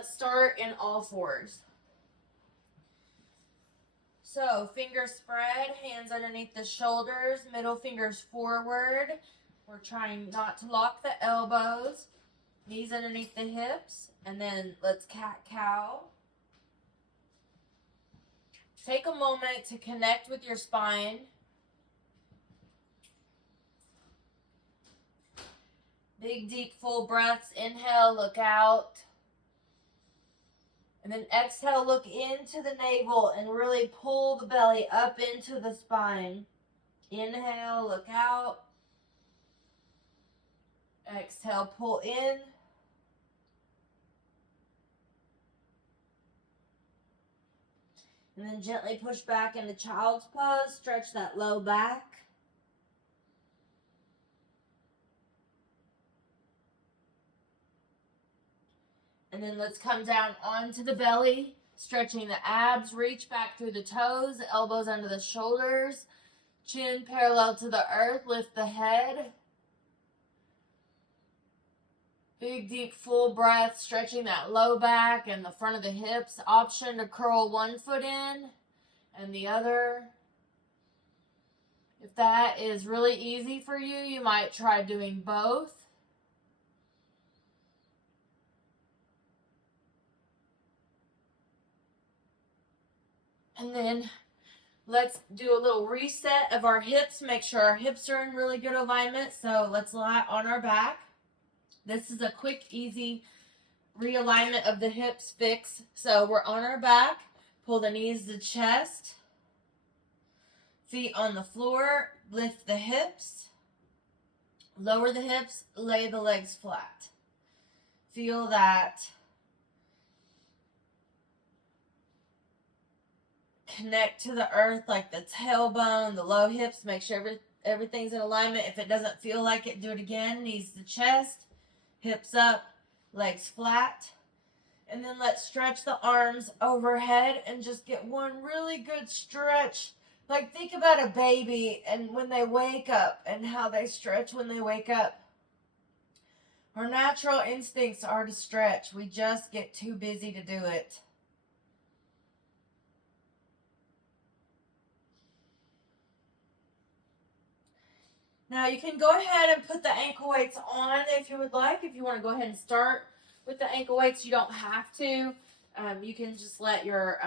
Let's start in all fours. So fingers spread, hands underneath the shoulders, middle fingers forward. We're trying not to lock the elbows, knees underneath the hips, and then let's cat-cow. Take a moment to connect with your spine. Big, deep, full breaths. Inhale, look out. And then exhale, look into the navel and really pull the belly up into the spine. Inhale, look out. Exhale, pull in. And then gently push back into child's pose. Stretch that low back. And then let's come down onto the belly, stretching the abs, reach back through the toes, elbows under the shoulders, chin parallel to the earth, lift the head. Big, deep, full breath, stretching that low back and the front of the hips. Option to curl one foot in and the other. If that is really easy for you, you might try doing both. And then let's do a little reset of our hips. Make sure our hips are in really good alignment. So let's lie on our back. This is a quick, easy realignment of the hips fix. So we're on our back. Pull the knees to the chest. Feet on the floor. Lift the hips. Lower the hips. Lay the legs flat. Feel that connect to the earth, like the tailbone, the low hips. Make sure everything's in alignment. If it doesn't feel like it, do it again. Knees to chest, hips up, legs flat. And then let's stretch the arms overhead and just get one really good stretch. Like think about a baby and when they wake up and how they stretch when they wake up. Our natural instincts are to stretch. We just get too busy to do it. Now you can go ahead and put the ankle weights on if you would like. If you want to go ahead and start with the ankle weights, you don't have to. You can just let your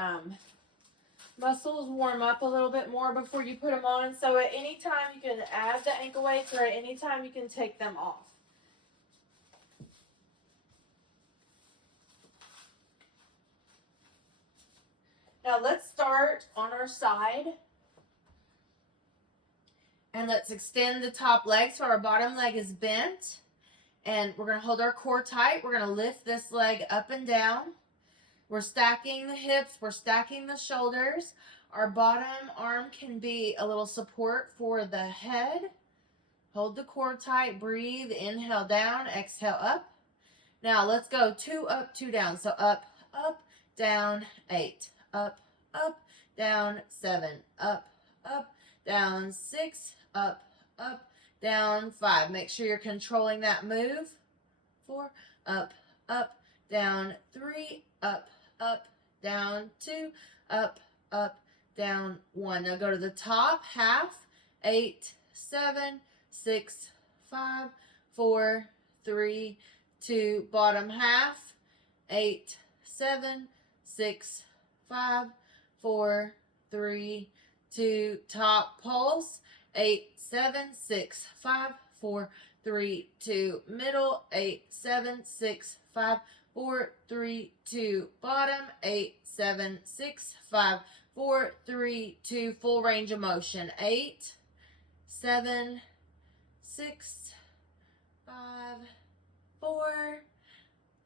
muscles warm up a little bit more before you put them on. So at any time you can add the ankle weights or at any time you can take them off. Now let's start on our side. And let's extend the top leg so our bottom leg is bent. And we're going to hold our core tight. We're going to lift this leg up and down. We're stacking the hips. We're stacking the shoulders. Our bottom arm can be a little support for the head. Hold the core tight. Breathe. Inhale down. Exhale up. Now let's go 2 up, 2 down. So up, up, down, 8. Up, up, down, 7. Up, up, down, 6. Up, up, down, 5. Make sure you're controlling that move. 4, up, up, down, 3, up, up, down, 2, up, up, down, 1. Now go to the top, half, 8, 7, 6, 5, 4, 3, 2, bottom half, 8, 7, 6, 5, 4, 3, 2, top pulse, 8, 7, 6, 5, 4, 3, 2, middle, 8, 7, 6, 5, 4, 3, 2, bottom, 8, 7, 6, 5, 4, 3, 2, full range of motion, 8, 7, 6, 5, 4,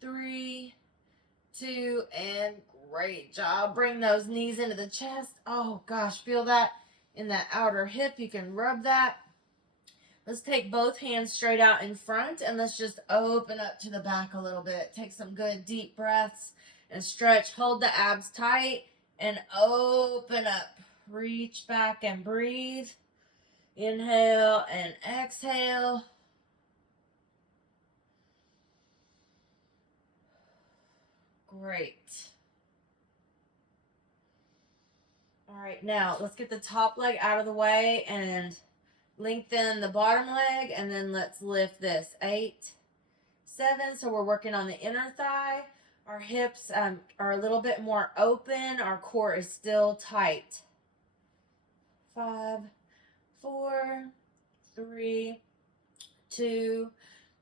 3, 2, and great job. Bring those knees into the chest. Oh gosh, feel that in that outer hip. You can rub that. Let's take both hands straight out in front and let's just open up to the back a little bit. Take some good deep breaths and stretch. Hold the abs tight and open up. Reach back and breathe. Inhale and exhale. Great. All right, now let's get the top leg out of the way and lengthen the bottom leg, and then let's lift this. 8, 7. So we're working on the inner thigh. Our hips are a little bit more open. Our core is still tight. 5, 4, 3, 2,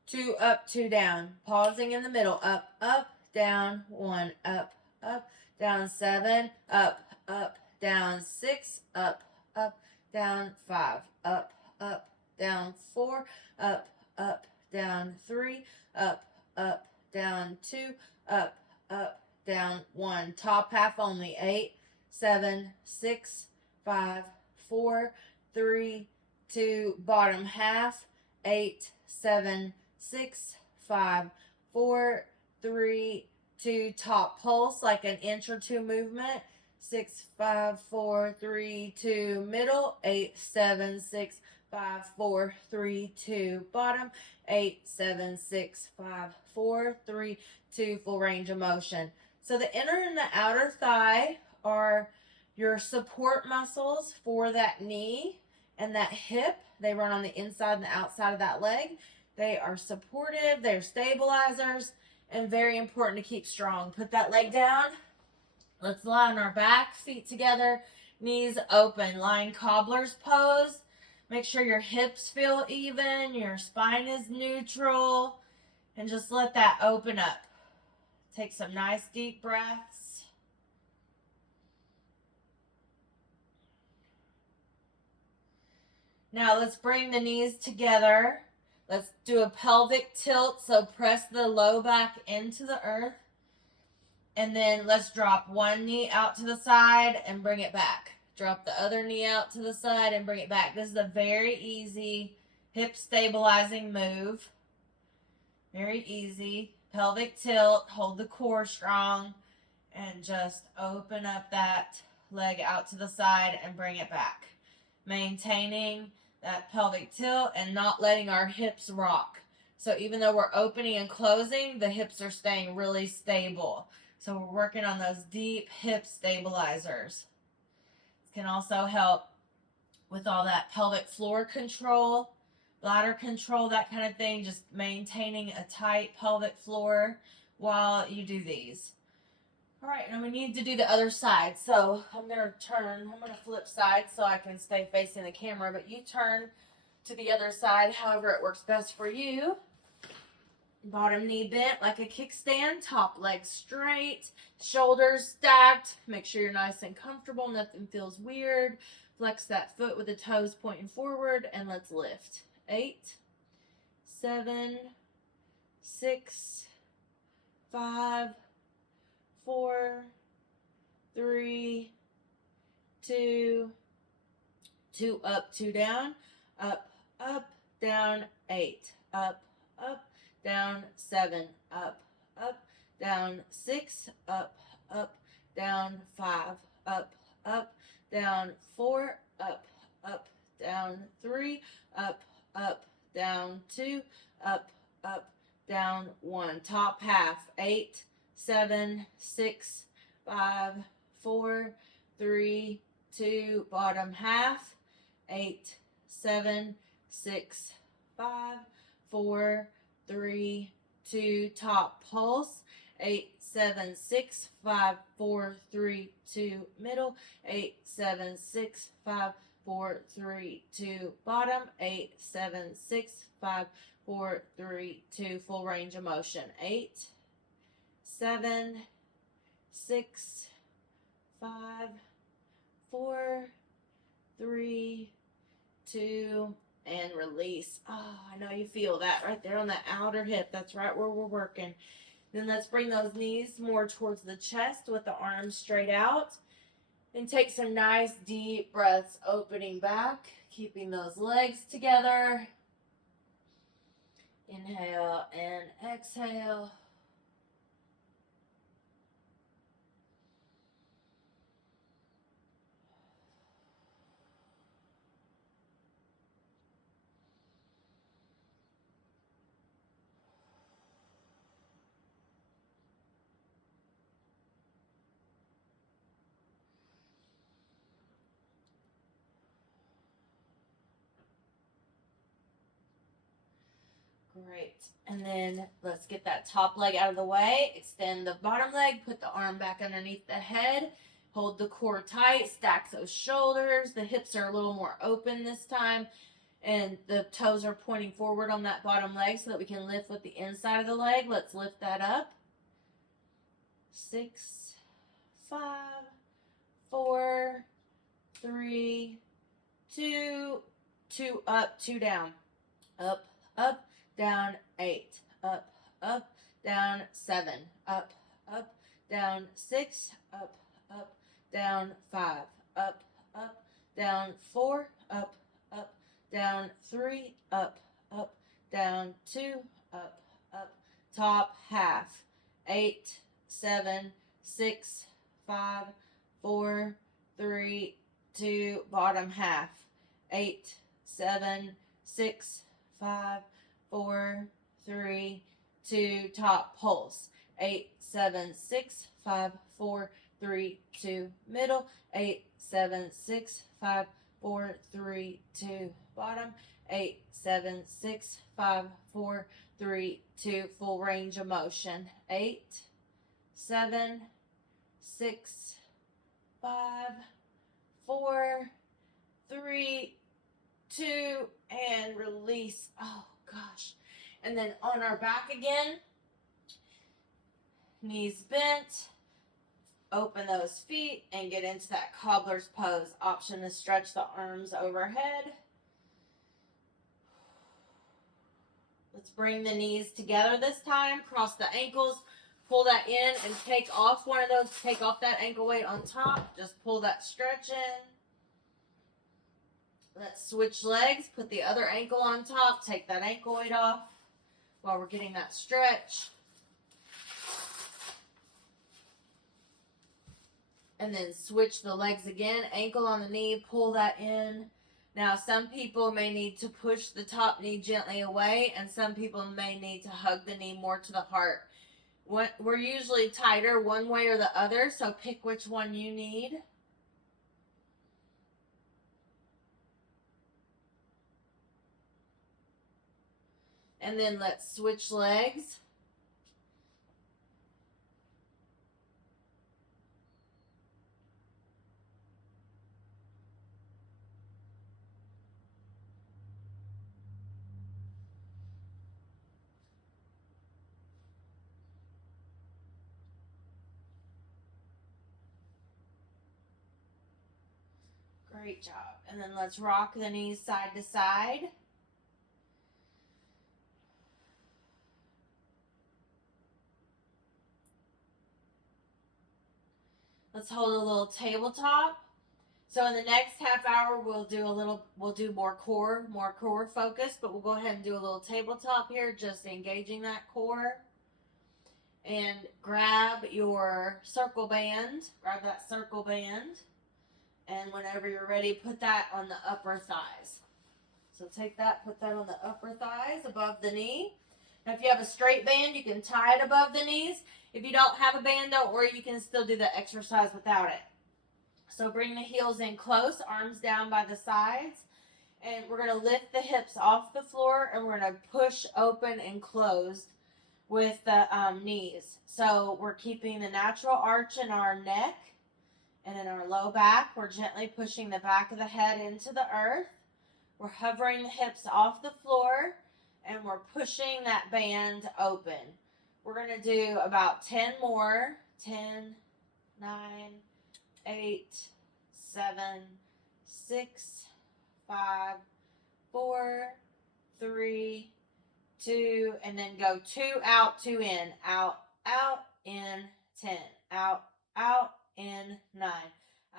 2 up, 2 down. Pausing in the middle. Up, up, down. 1, up, up, down. 7, up, up, down. 6, up, up, down. 5, up, up, down. 4, up, up, down. 3, up, up, down. 2, up, up, down. 1. Top half only. 8, 7, 6, 5, 4, 3, 2. Bottom half. 8, 7, 6, 5, 4, 3, 2. Top pulse, like an inch or 2 movement. 6, 5, 4, 3, 2. Middle. 8, 7, 6, 5, 4, 3, 2. Bottom. 8, 7, 6, 5, 4, 3, 2. Full range of motion. So the inner and the outer thigh are your support muscles for that knee and that hip. They run on the inside and the outside of that leg. They are supportive, they're stabilizers, and very important to keep strong. Put that leg down. Let's lie on our back, feet together, knees open. Lying cobbler's pose. Make sure your hips feel even, your spine is neutral, and just let that open up. Take some nice deep breaths. Now let's bring the knees together. Let's do a pelvic tilt. So press the low back into the earth. And then let's drop one knee out to the side and bring it back. Drop the other knee out to the side and bring it back. This is a very easy hip stabilizing move. Very easy. Pelvic tilt. Hold the core strong. And just open up that leg out to the side and bring it back. Maintaining that pelvic tilt and not letting our hips rock. So even though we're opening and closing, the hips are staying really stable. So we're working on those deep hip stabilizers. This can also help with all that pelvic floor control, bladder control, that kind of thing. Just maintaining a tight pelvic floor while you do these. All right, and we need to do the other side. So I'm going to flip sides so I can stay facing the camera, but you turn to the other side, however it works best for you. Bottom knee bent like a kickstand, top leg straight, shoulders stacked. Make sure you're nice and comfortable, nothing feels weird. Flex that foot with the toes pointing forward, and let's lift. 8, 7, 6, 5, 4, 3, 2, 2 up, 2 down, up, up, down, 8, up, up, down, 7, up, up, down, 6, up, up, down, 5, up, up, down, 4, up, up, down, 3, up, up, down, 2, up, up, down, 1. Top half. 8, 7, 6, 5, 4, 3, 2. Bottom half. 8, 7, 6, 5, 4, 3, 2. Top pulse. 8, 7, 6, 5, 4, 3, 2. Middle. 8, 7, 6, 5, 4, 3, 2. Bottom. 8, 7, 6, 5, 4, 3, 2. Full range of motion. 8, 7, 6, 5, 4, 3, 2, and release. Oh, I know you feel that right there on the outer hip. That's right where we're working. Then let's bring those knees more towards the chest with the arms straight out. And take some nice deep breaths, opening back, keeping those legs together. Inhale and exhale. Great. And then let's get that top leg out of the way. Extend the bottom leg. Put the arm back underneath the head. Hold the core tight. Stack those shoulders. The hips are a little more open this time. And the toes are pointing forward on that bottom leg so that we can lift with the inside of the leg. Let's lift that up. 6, 5, 4, 3, 2, 2 up, 2 down. Up, up, down, 8. Up, up, down, 7. Up, up, down, 6. Up, up, down, 5. Up, up, down, 4. Up, up, down, 3. Up, up, down, 2. Up, up, top half. 8, 7, 6, 5, 4, 3, 2, bottom half. 8, 7, 6, 5, 4, 3, 2, top pulse. 8, 7, 6, 5, 4, 3, 2, middle. 8, 7, 6, 5, 4, 3, 2, bottom. 8, 7, 6, 5, 4, 3, 2, full range of motion. 8, 7, 6, 5, 4, 3, 2, and release. Oh gosh. And then on our back again, knees bent, open those feet and get into that cobbler's pose. Option to stretch the arms overhead. Let's bring the knees together this time. Cross the ankles. Pull that in and take off one of those. Take off that ankle weight on top. Just pull that stretch in. Let's switch legs. Put the other ankle on top. Take that ankle weight off while we're getting that stretch. And then switch the legs again. Ankle on the knee. Pull that in. Now, some people may need to push the top knee gently away, and some people may need to hug the knee more to the heart. We're usually tighter one way or the other, so pick which one you need. And then let's switch legs. Great job. And then let's rock the knees side to side. Let's hold a little tabletop. So in the next half hour, we'll do more core focus, but we'll go ahead and do a little tabletop here, just engaging that core. And grab your circle band. Grab that circle band. And whenever you're ready, put that on the upper thighs. So take that, put that on the upper thighs above the knee. Now if you have a straight band, you can tie it above the knees. If you don't have a band, don't worry, you can still do the exercise without it. So bring the heels in close, arms down by the sides. And we're going to lift the hips off the floor, and we're going to push open and closed with the knees. So we're keeping the natural arch in our neck. And in our low back, we're gently pushing the back of the head into the earth. We're hovering the hips off the floor, and we're pushing that band open. We're going to do about 10 more. 10, 9, 8, 7, 6, 5, 4, 3, 2, and then go 2 out, 2 in. Out, out, in, 10. Out, out, in, 9.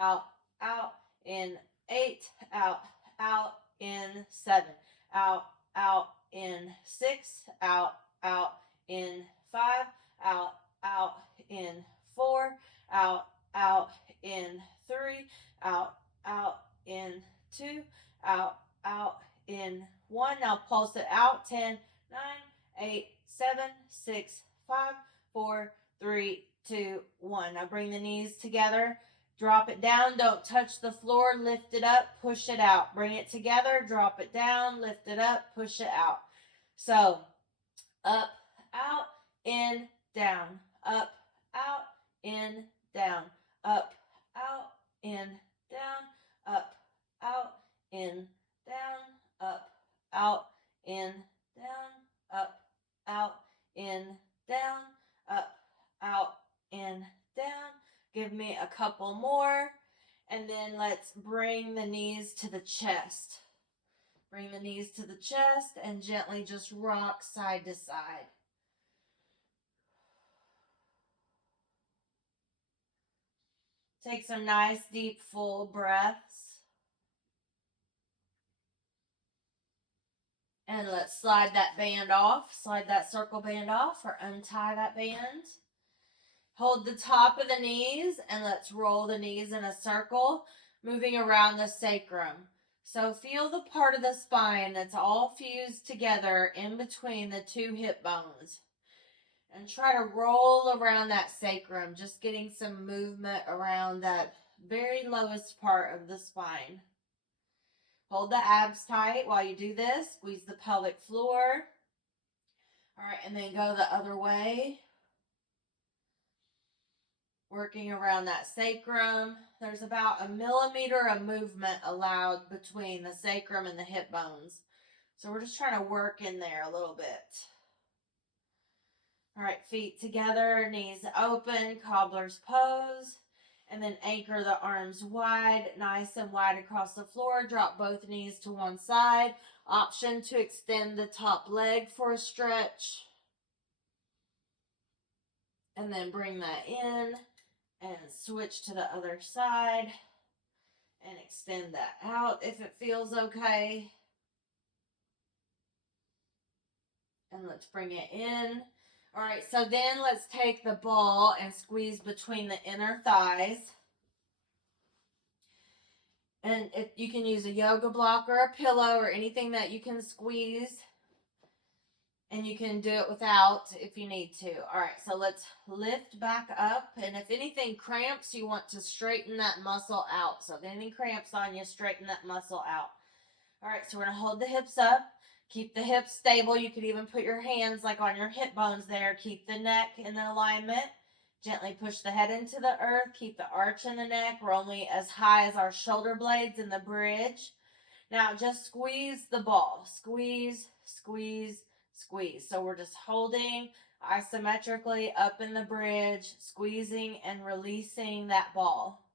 Out, out, in, 8. Out, out, in, 7. Out, out, in, 6. Out, out, in, 5. Out, out, in, 4. Out, out, in, 3. Out, out, in, 2. Out, out, in, 1. Now pulse it out. 10, 9, 8, 7, 6, 5, 4, 3, 2, 1. Now bring the knees together. Drop it down. Don't touch the floor. Lift it up. Push it out. Bring it together. Drop it down. Lift it up. Push it out. So up, out, in, down, up, out, in, down, up, out, in, down, up, out, in, down, up, out, in, down, up, out, in, down, up, out, in, down. Give me a couple more, and then let's bring the knees to the chest. Bring the knees to the chest and gently just rock side to side. Take some nice, deep, full breaths. And let's slide that band off. Slide that circle band off or untie that band. Hold the top of the knees and let's roll the knees in a circle, moving around the sacrum. So feel the part of the spine that's all fused together in between the two hip bones. And try to roll around that sacrum, just getting some movement around that very lowest part of the spine. Hold the abs tight while you do this. Squeeze the pelvic floor. All right, and then go the other way. Working around that sacrum. There's about 1 millimeter of movement allowed between the sacrum and the hip bones. So we're just trying to work in there a little bit. All right, feet together, knees open, cobbler's pose. And then anchor the arms wide, nice and wide across the floor. Drop both knees to one side. Option to extend the top leg for a stretch. And then bring that in and switch to the other side. And extend that out if it feels okay. And let's bring it in. All right, so then let's take the ball and squeeze between the inner thighs. And you can use a yoga block or a pillow or anything that you can squeeze. And you can do it without if you need to. All right, so let's lift back up. And if anything cramps, you want to straighten that muscle out. So if anything cramps on you, straighten that muscle out. All right, so we're going to hold the hips up. Keep the hips stable. You could even put your hands like on your hip bones there. Keep the neck in alignment. Gently push the head into the earth. Keep the arch in the neck. We're only as high as our shoulder blades in the bridge. Now just squeeze the ball. Squeeze, squeeze, squeeze. So we're just holding isometrically up in the bridge, squeezing and releasing that ball.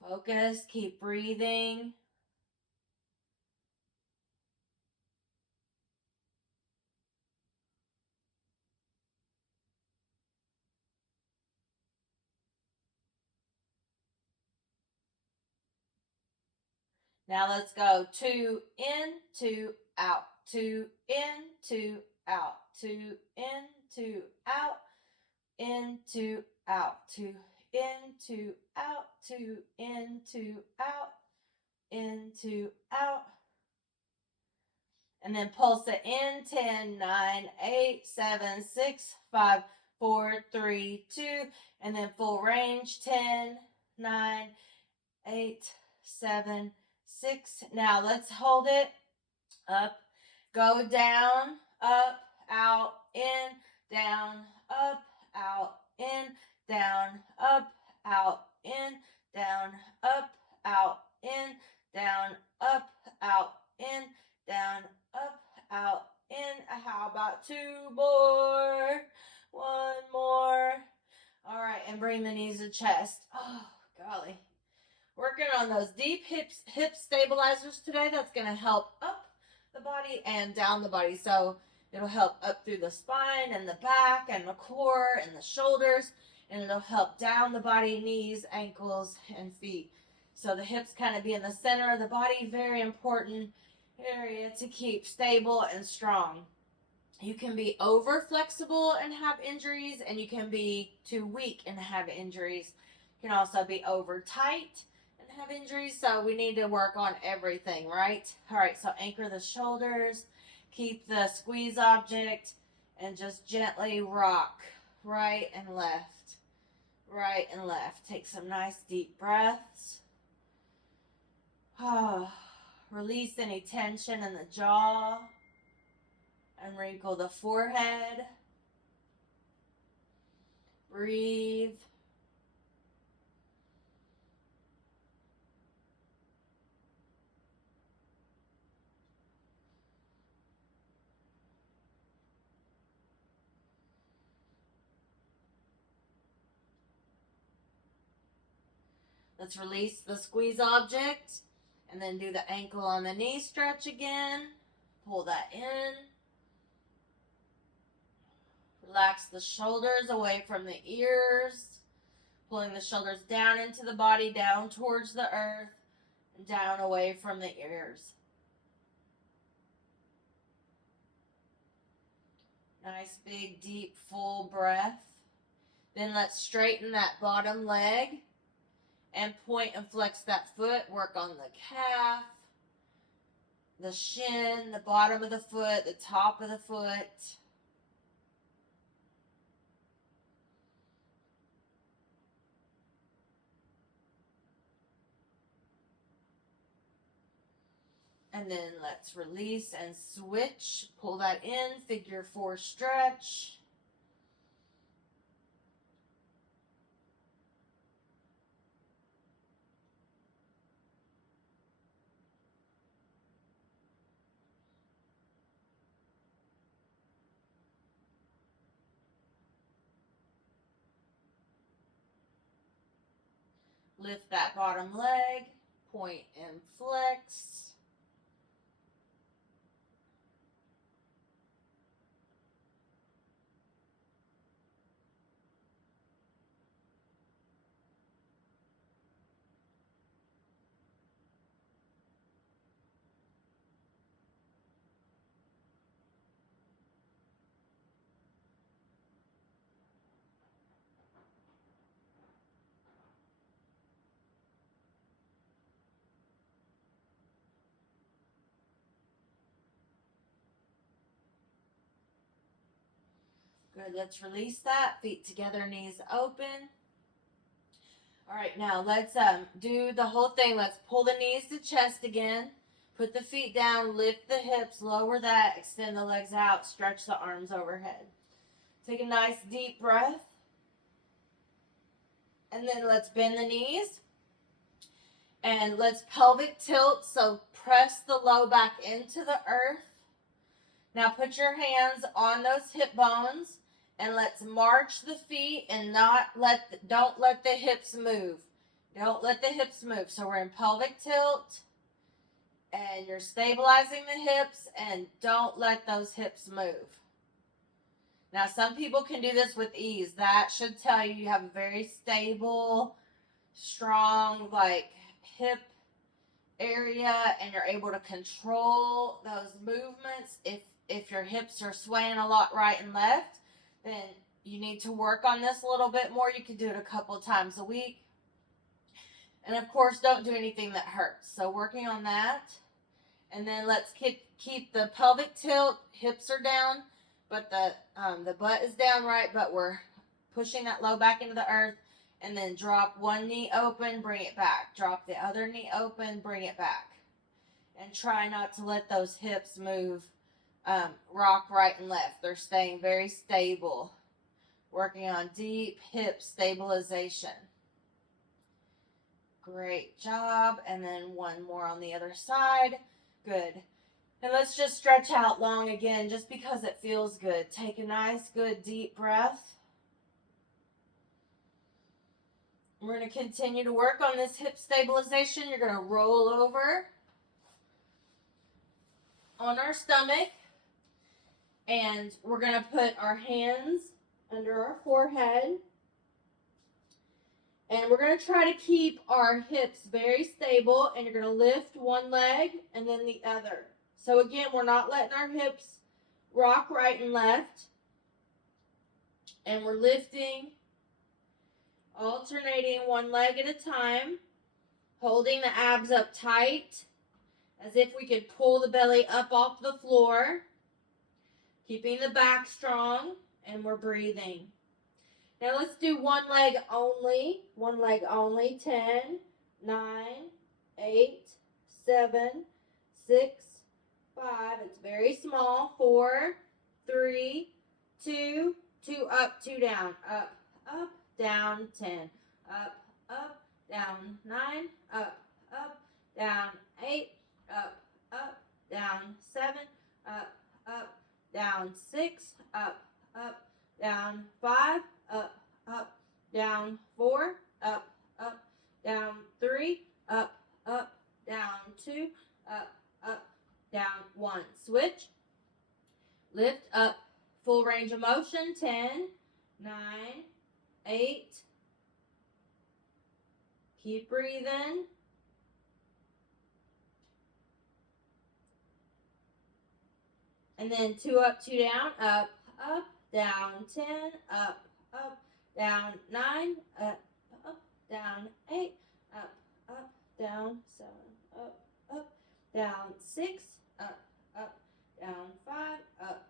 Focus. Keep breathing. Now let's go 2 in, 2 out, 2 in, 2 out, 2 in, 2 out, in, 2 out, 2 in, 2 out, 2 in, 2 out, in, 2 out. And then pulse it in, 10, 9, 8, 7, 6, 5, 4, 3, 2. And then full range, 10, 9, 8, 7, 6. Now let's hold it up, go down, up, out, in, down, up, out, in, down, up, out, in, down, up, out, in, down, up, out, in, down, up, out, in. How about 2 more? 1 more. All right, and bring the knees to chest. Oh, golly. Working on those deep hip stabilizers today. That's going to help up the body and down the body. So it'll help up through the spine and the back and the core and the shoulders. And it'll help down the body, knees, ankles, and feet. So the hips kind of be in the center of the body. Very important area to keep stable and strong. You can be over flexible and have injuries, and you can be too weak and have injuries. You can also be over tight and have injuries, so we need to work on everything, right? All right, so anchor the shoulders, keep the squeeze object, and just gently rock right and left, right and left. Take some nice deep breaths. Release any tension in the jaw And wrinkle the forehead. Breathe. Let's release the squeeze object and then do the ankle on the knee stretch again. Pull that in. Relax the shoulders away from the ears. Pulling the shoulders down into the body, down towards the earth, and down away from the ears. Nice, big, deep, full breath. Then let's straighten that bottom leg and point and flex that foot. Work on the calf, the shin, the bottom of the foot, the top of the foot. And then let's release and switch. Pull that in, figure 4 stretch. Lift that bottom leg, point and flex. Good, let's release that. Feet together, knees open. All right, now let's do the whole thing. Let's pull the knees to chest again. Put the feet down, lift the hips, lower that, extend the legs out, stretch the arms overhead. Take a nice deep breath. And then let's bend the knees. And let's pelvic tilt, so press the low back into the earth. Now put your hands on those hip bones. And let's march the feet and don't let the hips move. Don't let the hips move. So we're in pelvic tilt. And you're stabilizing the hips and don't let those hips move. Now some people can do this with ease. That should tell you you have a very stable, strong, hip area and you're able to control those movements. If your hips are swaying a lot right and left, then you need to work on this a little bit more. You can do it a couple times a week. And of course, don't do anything that hurts. So working on that. And then let's keep the pelvic tilt. Hips are down, but the butt is down right, but we're pushing that low back into the earth. And then drop one knee open, bring it back. Drop the other knee open, bring it back. And try not to let those hips move. Rock right and left. They're staying very stable. Working on deep hip stabilization. Great job. And then one more on the other side. Good. And let's just stretch out long again just because it feels good. Take a nice, good, deep breath. We're going to continue to work on this hip stabilization. You're going to roll over on our stomach. And we're going to put our hands under our forehead. And we're going to try to keep our hips very stable. And you're going to lift one leg and then the other. So again, we're not letting our hips rock right and left. And we're lifting, alternating one leg at a time. Holding the abs up tight. As if we could pull the belly up off the floor. Keeping the back strong, and we're breathing. Now let's do one leg only. One leg only. 10, 9, 8, 7, 6, 5. It's very small. 4, 3, 2, 2 up, 2 down, up, down, 10, up, down, 9, up, down, 8, up, down, 7, up, down, 6, up, down, 5, up, down, 4, up, down, 3, up, down, 2, up, down, 1. Switch. Lift up, full range of motion, 10, 9, 8. Keep breathing. And then 2 up, 2 down, up, down, 10, up, down, 9, up, down, 8, up, down, 7, up, down, 6, up, down, 5, up,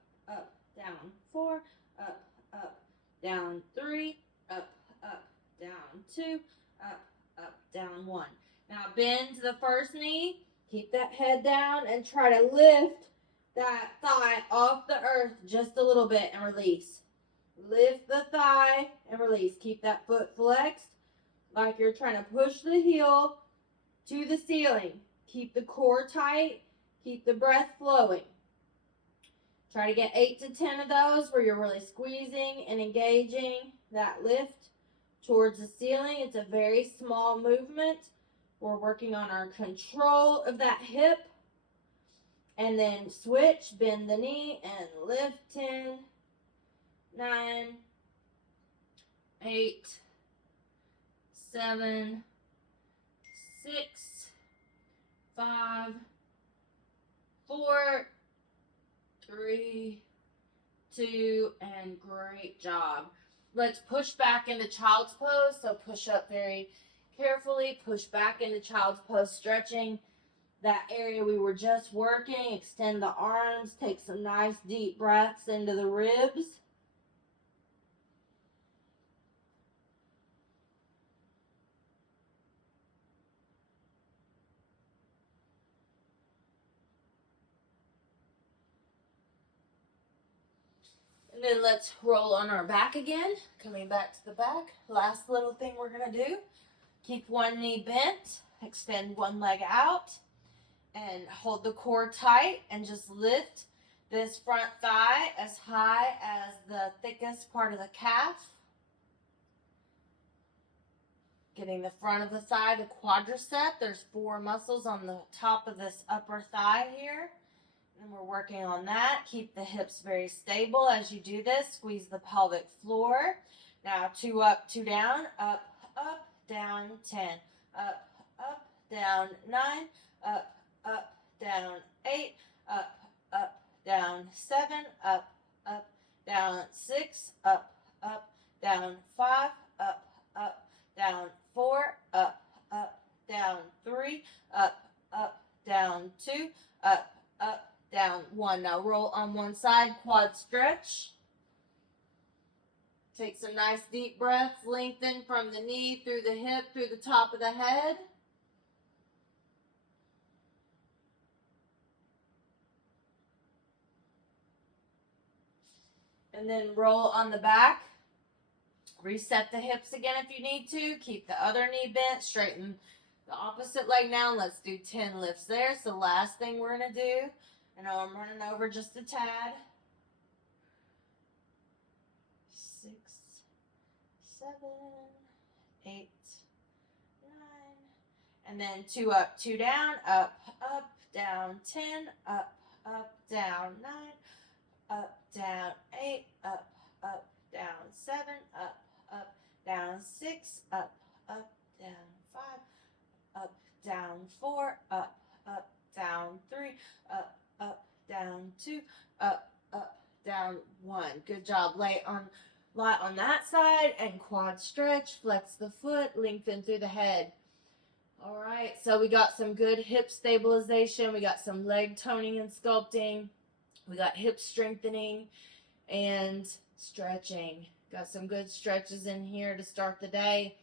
down, 4, up, down, 3, up, down, 2, up, down, 1. Now bend to the first knee, keep that head down, and try to lift that thigh off the earth just a little bit and release. Lift the thigh and release. Keep that foot flexed like you're trying to push the heel to the ceiling. Keep the core tight. Keep the breath flowing. Try to get 8 to 10 of those where you're really squeezing and engaging that lift towards the ceiling. It's a very small movement. We're working on our control of that hip. And then switch, bend the knee, and lift. 10, 9, 8, 7, 6, 5, 4, 3, 2, and great job. Let's push back into child's pose. So push up very carefully, push back into child's pose, stretching that area we were just working. Extend the arms, take some nice deep breaths into the ribs. And then let's roll on our back again. Coming back to the back. Last little thing we're going to do. Keep one knee bent. Extend one leg out. And hold the core tight. And just lift this front thigh as high as the thickest part of the calf. Getting the front of the thigh, the quadricep. There's 4 muscles on the top of this upper thigh here. And we're working on that. Keep the hips very stable as you do this. Squeeze the pelvic floor. Now 2 up, 2 down. Up, down, 10. Up, down, 9. Up, down, 8. Up, down, 7. Up, down, 6. Up, down, 5. Up, down, 4. Up, down, 3. Up, down, 2. Up, down, 1. Now roll on one side, quad stretch. Take some nice deep breaths, lengthen from the knee, through the hip, through the top of the head. And then roll on the back. Reset the hips again if you need to. Keep the other knee bent, straighten the opposite leg now. Let's do 10 lifts there. It's the last thing we're going to do. I know I'm running over just a tad. 6, 7, 8, 9. And then 2 up, 2 down. Up, down, 10. Up, down, 9. Up, down, 8. Up, down, 7. Up, down, 6. Up, down, 5. Up, down, 4. Up, down, 3. Up, down, 2. Up, down, 1. Good job. Lie on that side and quad stretch. Flex the foot. Lengthen through the head. All right. So we got some good hip stabilization. We got some leg toning and sculpting. We got hip strengthening and stretching. Got some good stretches in here to start the day.